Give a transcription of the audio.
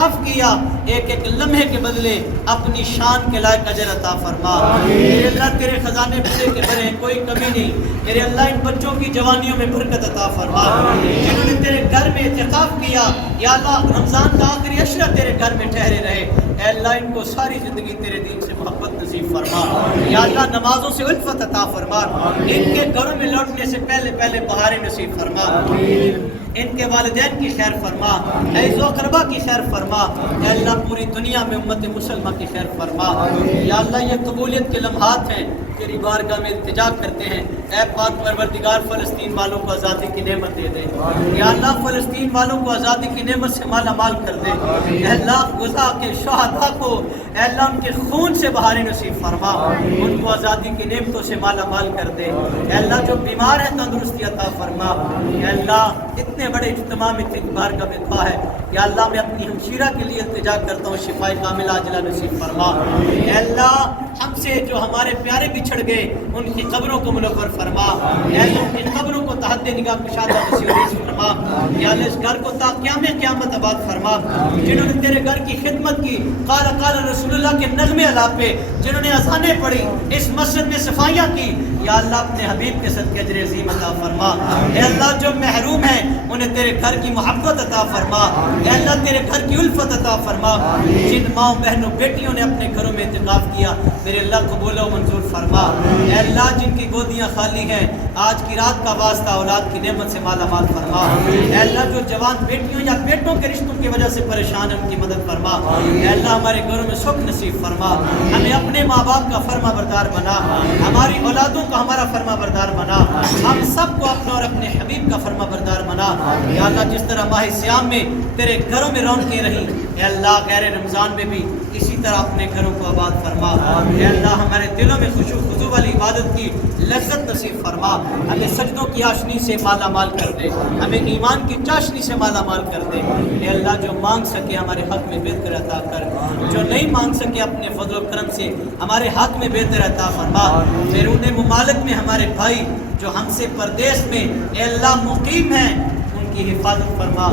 माफ किया, एक एक लम्हे के बदले अपनी शान के लायक अजर अता फरमा। मेरे अल्लाह तेरे खजाने बड़े के बड़े हैं, कोई कमी नहीं। मेरे अल्लाह इन बच्चों की जवानियों में बरकत अता फरमा। जिन्होंने तेरे घर में इत्तिकाफ किया, या अल्लाह रमजान का आखिरी अशरा तेरे घर में ठहरे रहे, ऐ अल्लाह इनको सारी जिंदगी तेरे दीन से मोहब्बत नसीब फरमा। या अल्लाह नमाजों से उल्फत अता फरमा। इनके घरों में लौटने से पहले पहले बहारें नसीब फरमा। इनके वालिदैन की खैर फरमा, ऐज़ो अक़रबा की खैर फरमा। या अल्लाह पूरी दुनिया में उम्मत मुसलमान की खैर फरमा। या अल्लाह ये कबूलियत के लम्हात हैं, तेरी बारगाह में इल्तिजा करते हैं। ऐ पाक परवरदिगार फ़लस्तीन वालों को आज़ादी की नेमत दे दे। या अल्लाह फ़लस्तीन वालों को आज़ादी की नेमत से माला माल कर दे। या अल्लाह गुज़ा के शहादा को ऐ अल्लाह उनके खून से बहारें नसीब फरमा, उनको आज़ादी की नेमतों से माला माल कर दे। या अल्लाह जो बीमार है तंदुरुस्ती अता फरमा। या अल्लाह इतने बड़े इज्तिमा में तेरी बारगाह में दुआ है। या अल्लाह मैं अपनी हमशीरा के लिए इल्तिजा करता हूँ, शिफाए कामिला अजला नसीब फरमा। या अल्लाह हमसे जो हमारे प्यारे बिछड़ गए उनकी कब्रों को मुनव्वर फरमा। या अल्लाह उनकी कब्रों को तहत निगाह कुशादा नसीब फरमा। या अल्लाह इस घर को ता क़यामत आबाद फरमा। जिन्होंने तेरे घर की खिदमत की, क़ाल क़ाल रसूलुल्लाह के नगमे अलापे जिन्होंने अज़ानें पढ़ी, इस मस्जिद में सफाइयाँ की, या अल्लाह अपने हबीब के सदक़े अजर अज़ीम अता फरमा। या अल्लाह जो महरूम है उन्हें तेरे घर की मोहब्बत अता फरमा। या अल्लाह तेरे घर की उल्फत अता फरमा। जिन माँ बहनों बेटियों ने अपने घरों में इत्तिकाफ किया, मेरे अल्लाह कबूल व मंजूर फरमा। या अल्लाह जिनकी गोदियाँ खाली हैं, आज की रात का वास्ता औलाद की नेमत से माला माल फरमा। या अल्लाह जो जवान बेटियों या बेटों के रिश्तों की वजह से परेशान है, उनकी मदद फरमा। या अल्लाह हमारे घरों में सुख नसीब फरमा। हमें अपने माँ बाप का फर्मा बरदार बना, हमारी औलादों का हमारा फर्मा बरदार बना, हम सबको अपना और अपने हबीब का फर्मा बरदार बना। या अल्लाह जिस तरह माह सियाम में तेरे घरों में रौनकें रही, या अल्लाह गैर रमज़ान में भी इसी तरह अपने घरों को आबाद फरमा। या अल्लाह हमारे दिलों में खुशू खुजू वाली इबादत की लज्जत नसीब फरमा। हमें सजदों की आशनी से माला माल कर दे, हमें ईमान की चाशनी से माला माल कर दे। या अल्लाह जो मांग सके हमारे हक में बेहतर अता कर, जो नहीं मांग सके अपने फजल करम से हमारे हक में बेहतर अता फरमा। बैरून मुमालिक में हमारे भाई जो हमसे परदेश में या अल्लाह मुकीम हैं, उनकी हिफाजत फरमा।